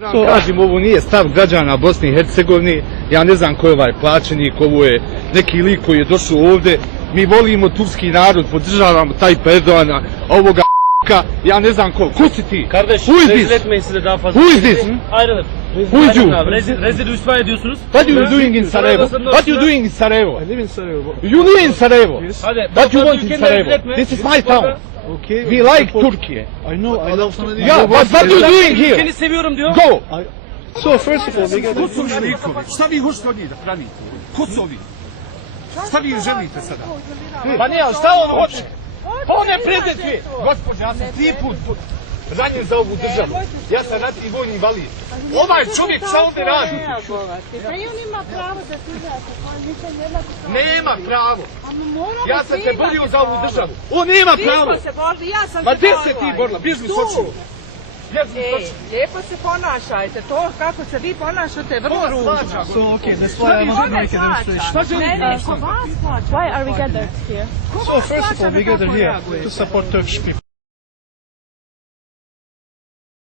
Kažem, ovo nije stav građana Bosne i Hercegovine, ja ne znam ko je ovaj plaćenik, ovo je neki lik koji je došao ovdje, mi volimo turski narod, podržavamo taj Erdogana, ovoga ja ne znam ko si ti? Kardeş, rezil etmeyin size daha fazla. Who is this? Ayrılın. Who is you? Rezil rüsva ediyorsunuz. What you doing in Sarajevo? What you doing in Sarajevo? I live in Sarajevo. You live in Sarajevo? Hadi. What you want in Sarajevo? This is my town. Okay. We like Turkey. I know. I love Turkey. Yeah, what you doing here? Seni seviyorum diyor. Go! So first of all, we got. Ko su ovi likovi? Šta vi hoćete od njih da hranite? Ko su ovi? Šta vi želite sada? Pa nije, šta on hoće? On je predsjednik. Gospodin, ja sam 3 put ranjen za ovu državu. Ja sam ratni vojni invalid. Ovaj čovjek šta ovdje radi? Pa i on ima pravo da se izrazi, nisam jednako pravo. Nema pravo. Ja sam se borio za ovu državu. On On nema pravo. smo se borili, ja sam Ma se gdje borila. se ti borila? Bježni s očiju. Bježni s očiju. Lijepo se ponašajte, to kako se vi ponašate je vrlo ružno. So okay, that's why I want to make a demonstration. Ne, ko vas plaća. Why are we gathered here? So first of all, we gather here to support Turkish people.